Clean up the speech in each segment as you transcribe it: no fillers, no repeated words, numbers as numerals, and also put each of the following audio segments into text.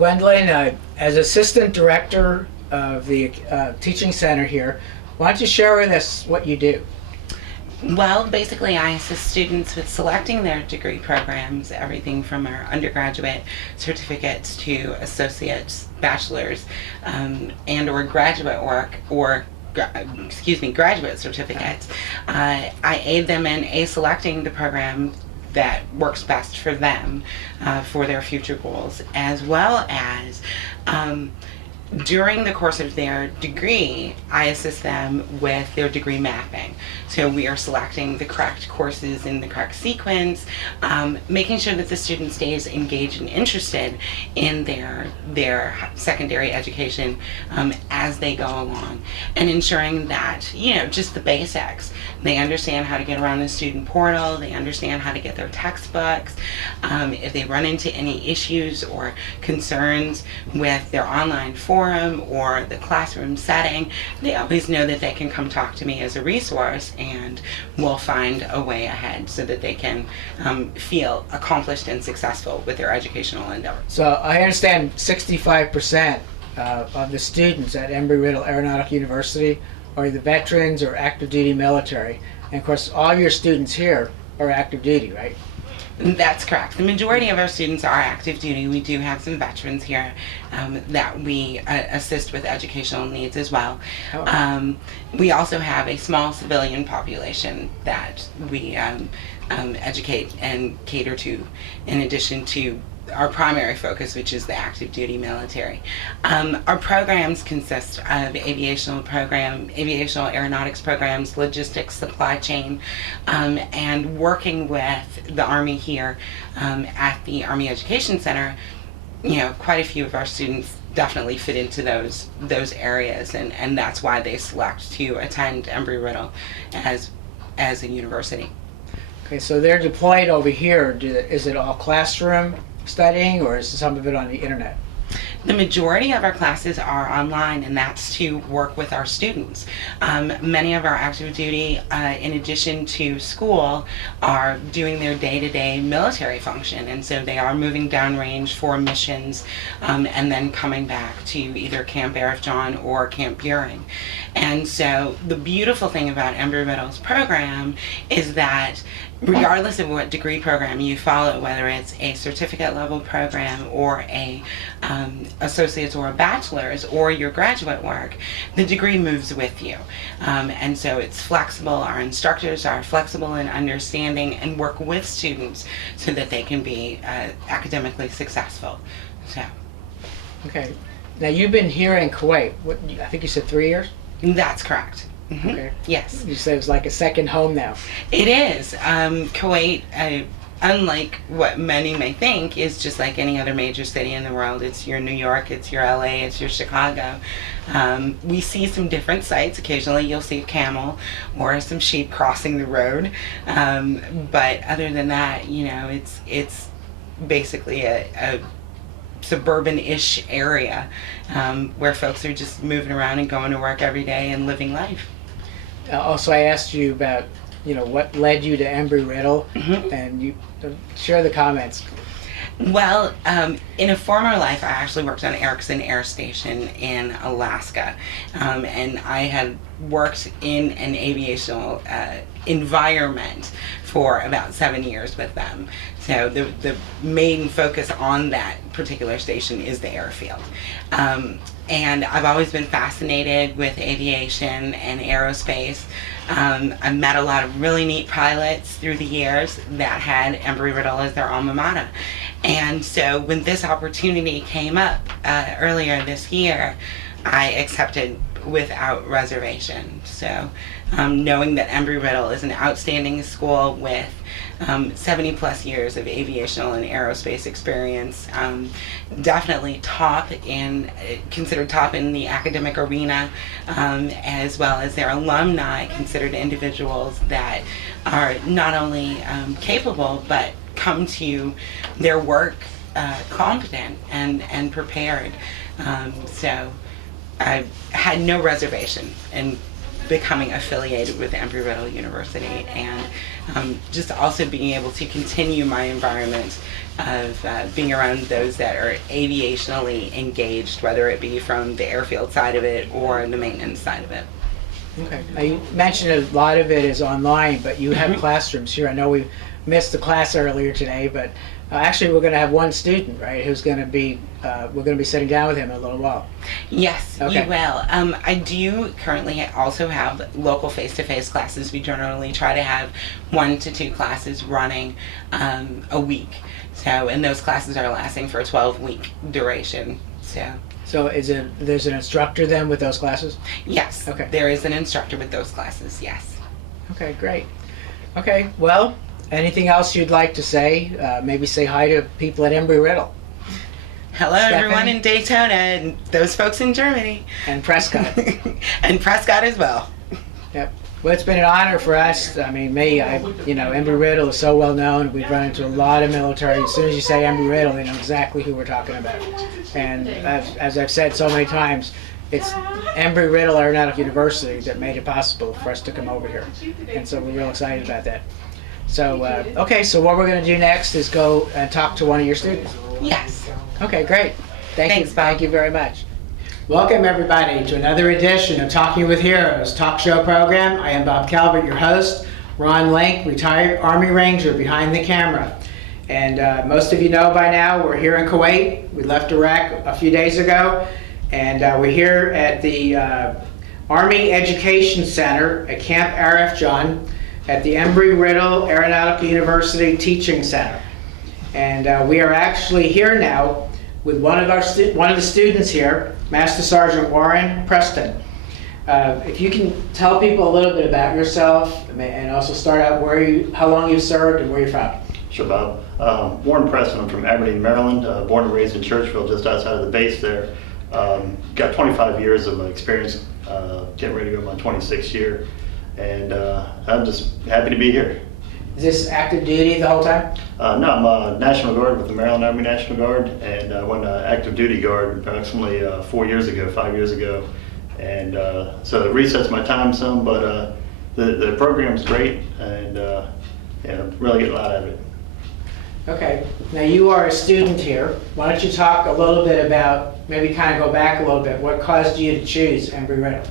Gwendolyn, as Assistant Director of the Teaching Center here, why don't you share with us what you do? Well, basically I assist students with selecting their degree programs, everything from our undergraduate certificates to associates, bachelor's, and or graduate work, or graduate certificates. I aid them in selecting the program that works best for them, for their future goals, as well as during the course of their degree, I assist them with their degree mapping. So we are selecting the correct courses in the correct sequence, making sure that the student stays engaged and interested in their secondary education as they go along, and ensuring that, just the basics. They understand how to get around the student portal, they understand how to get their textbooks. If they run into any issues or concerns with their online forum or the classroom setting, they always know that they can come talk to me as a resource, and we'll find a way ahead so that they can feel accomplished and successful with their educational endeavor. So I understand 65% of the students at Embry Riddle Aeronautical University are either veterans or active duty military. And of course, all your students here are active duty, right? That's correct. The majority of our students are active duty. We do have some veterans here that we assist with educational needs as well. Oh. We also have a small civilian population that we educate and cater to, in addition to our primary focus, which is the active duty military. Our programs consist of aviational aeronautics programs, logistics, supply chain, and working with the Army here at the Army Education Center. Quite a few of our students definitely fit into those areas, and that's why they select to attend Embry Riddle as a university. Okay, so they're deployed over here. Is it all classroom studying, or is some of it on the internet? The majority of our classes are online, and that's to work with our students. Many of our active duty, in addition to school, are doing their day-to-day military function, and so they are moving downrange for missions, and then coming back to either Camp Arifjan or Camp Buring. And so the beautiful thing about Embry Riddle's program is that regardless of what degree program you follow, whether it's a certificate level program or a associate's or a bachelor's or your graduate work, the degree moves with you. And so it's flexible. Our instructors are flexible in understanding and work with students so that they can be academically successful. So. Okay. Now you've been here in Kuwait. I think you said 3 years? That's correct. Mm-hmm. Okay. Yes. You said it was like a second home now. It is. Kuwait, unlike what many may think, is just like any other major city in the world. It's your New York, it's your LA, it's your Chicago. We see some different sights. Occasionally you'll see a camel or some sheep crossing the road. But other than that, it's basically a suburban-ish area where folks are just moving around and going to work every day and living life. Also, I asked you about, what led you to Embry Riddle, Mm-hmm. and you share the comments. Well, in a former life, I actually worked on Erickson Air Station in Alaska, and I had worked in an aviational environment for about 7 years with them. So the main focus on that particular station is the airfield. And I've always been fascinated with aviation and aerospace. I've met a lot of really neat pilots through the years that had Embry Riddle as their alma mater. And so when this opportunity came up earlier this year, I accepted without reservation. So knowing that Embry Riddle is an outstanding school with 70 plus years of aviational and aerospace experience, definitely considered top in the academic arena, as well as their alumni considered individuals that are not only capable but come to their work competent and prepared. So I had no reservation and becoming affiliated with Embry Riddle University, and just also being able to continue my environment of being around those that are aviationally engaged, whether it be from the airfield side of it or the maintenance side of it. Okay. Now you mentioned a lot of it is online, but you have classrooms here. I know we missed the class earlier today, but actually we're going to have one student, right, who's going to be, we're going to be sitting down with him in a little while. Yes, Okay. you will. I do currently also have local face-to-face classes. We generally try to have 1 to 2 classes running a week. So, and those classes are lasting for a 12-week duration. So there's an instructor then with those classes? Yes, Okay. there is an instructor with those classes, yes. Okay, great. Okay, well, anything else you'd like to say? Maybe say hi to people at Embry Riddle Hello, Stephanie? everyone in Daytona and those folks in Germany. and Prescott. And Prescott as well. Yep. Well, it's been an honor for us. I mean, Embry Riddle is so well known. We've run into a lot of military. As soon as you say Embry Riddle, they know exactly who we're talking about. And as I've said so many times, it's Embry Riddle Aeronautical University that made it possible for us to come over here. And so we're real excited about that. So, okay, so what we're going to do next is go and talk to one of your students. Yes. Okay, great. Thanks, Thanks, Bob. Thank you very much. Welcome, everybody, to another edition of Talking with Heroes talk show program. I am Bob Calvert, your host. Ron Link, retired Army Ranger, behind the camera. And most of you know by now, we're here in Kuwait. We left Iraq a few days ago, and we're here at the Army Education Center at Camp Arif at the Embry Riddle Aeronautical University Teaching Center. And we are actually here now with one of the students here, Master Sergeant Warren Preston. If you can tell people a little bit about yourself and also start out how long you've served and where you're from. Sure, Bob. Warren Preston, I'm from Aberdeen, Maryland, born and raised in Churchville, just outside of the base there. Got 25 years of experience, getting ready to go my 26th year, and I'm just happy to be here. Is this active duty the whole time? No, I'm a National Guard with the Maryland Army National Guard, and I went active duty guard approximately 5 years ago, and so it resets my time some, but the program's great, and really get a lot out of it. Okay, now you are a student here. Why don't you talk a little bit about, maybe kind of go back a little bit, what caused you to choose Embry Riddle?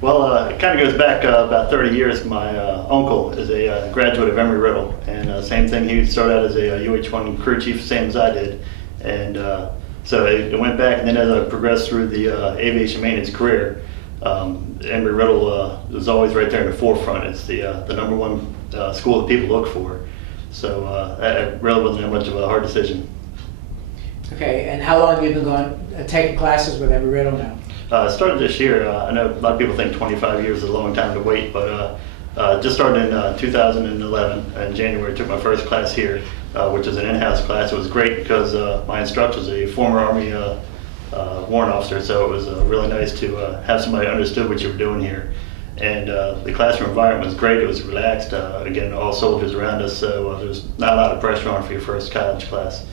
Well, it kind of goes back about 30 years. My uncle is a graduate of Embry Riddle, and same thing, he started out as a UH-1 crew chief, same as I did. And so it went back, and then as I progressed through the aviation maintenance career, Embry Riddle was always right there in the forefront. It's the number one school that people look for. So it really wasn't that much of a hard decision. Okay, and how long have you been taking classes with Embry Riddle now? Started this year. I know a lot of people think 25 years is a long time to wait, but just started in 2011. In January, took my first class here, which is an in-house class. It was great because my instructor was a former Army warrant officer, so it was really nice to have somebody who understood what you were doing here. And the classroom environment was great. It was relaxed. Again, all soldiers around us, so there's not a lot of pressure on for your first college class.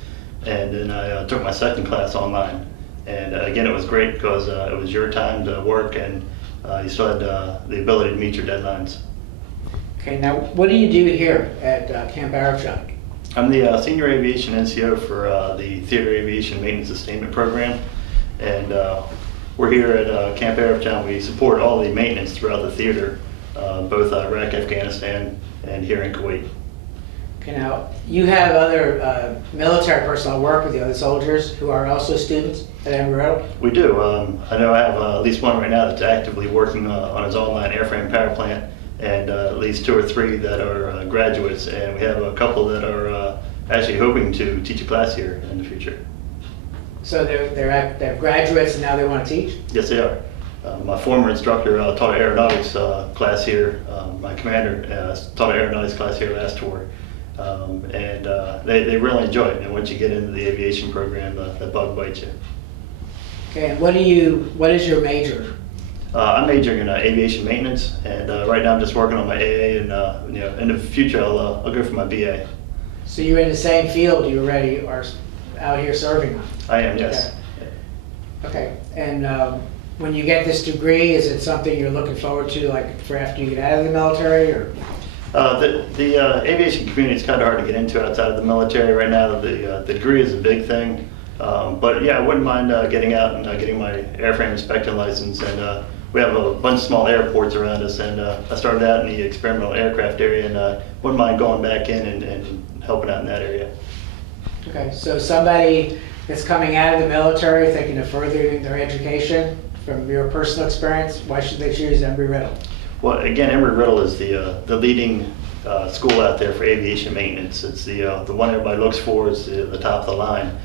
And then I took my second class online. And again, it was great because it was your time to work, and you still had the ability to meet your deadlines. Okay, now what do you do here at Camp Arif? I'm the Senior Aviation NCO for the Theater Aviation Maintenance Sustainment Program. And we're here at Camp Arif. We support all the maintenance throughout the theater, both Iraq, Afghanistan, and here in Kuwait. Okay, now you have other military personnel work with you, other soldiers who are also students at Embry Riddle? We do. I know I have at least one right now that's actively working on his online airframe power plant, and at least 2 or 3 that are graduates, and we have a couple that are actually hoping to teach a class here in the future. So they're graduates and now they want to teach? Yes, they are. My former instructor taught an aeronautics class here. My commander taught an aeronautics class here last tour. And they really enjoy it. And once you get into the aviation program, that bug bites you. Okay, and what is your major? I'm majoring in aviation maintenance, and right now I'm just working on my AA, and in the future I'll go for my BA. So you're in the same field you already are out here serving on? I am, yes. Okay, and when you get this degree, is it something you're looking forward to, like for after you get out of the military, or? The aviation community is kind of hard to get into outside of the military right now. The degree is a big thing. But yeah, I wouldn't mind getting out and getting my airframe inspection license. And we have a bunch of small airports around us. And I started out in the experimental aircraft area, and wouldn't mind going back in and helping out in that area. Okay, so somebody that's coming out of the military thinking of furthering their education, from your personal experience, why should they choose Embry Riddle? Well, again, Embry Riddle is the leading school out there for aviation maintenance. It's the one everybody looks for. It's the top of the line.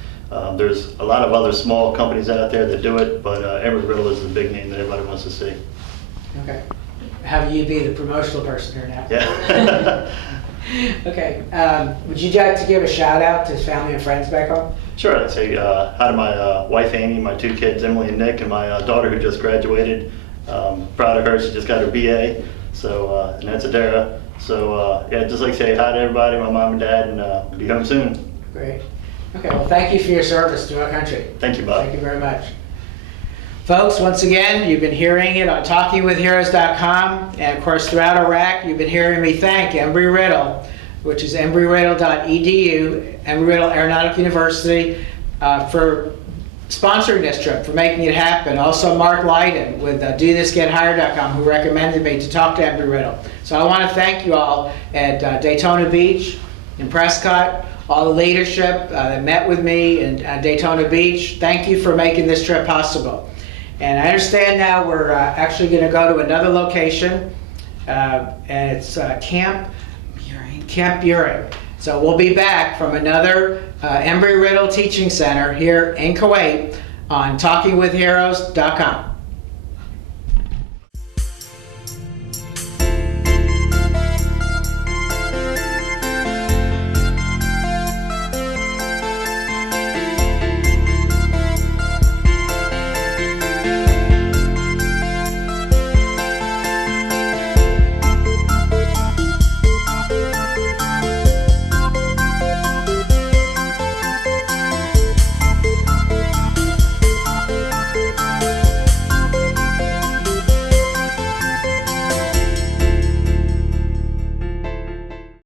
There's a lot of other small companies out there that do it, but Embry Riddle is the big name that everybody wants to see. Okay. Have you be the promotional person here now? Yeah. Okay. Would you like to give a shout out to family and friends back home? Sure. I'd say hi to my wife Amy, my two kids Emily and Nick, and my daughter who just graduated. Proud of her. She just got her BA. So and that's Adara. So yeah, just like to say hi to everybody, my mom and dad, and we'll be home soon. Great. Okay. Well, thank you for your service to our country. Thank you, Bob. Thank you very much. Folks, once again, you've been hearing it on TalkingWithHeroes.com, and of course throughout Iraq, you've been hearing me thank Embry Riddle, which is embryriddle.edu, Embry Riddle Aeronautical University, for sponsoring this trip, for making it happen. Also Mark Leiden with DoThisGetHired.com, who recommended me to talk to Embry Riddle. So I want to thank you all at Daytona Beach, in Prescott, all the leadership that met with me in Daytona Beach. Thank you for making this trip possible. And I understand now we're actually going to go to another location, and it's Camp Buring. So we'll be back from another Embry Riddle Teaching Center here in Kuwait on TalkingWithHeroes.com.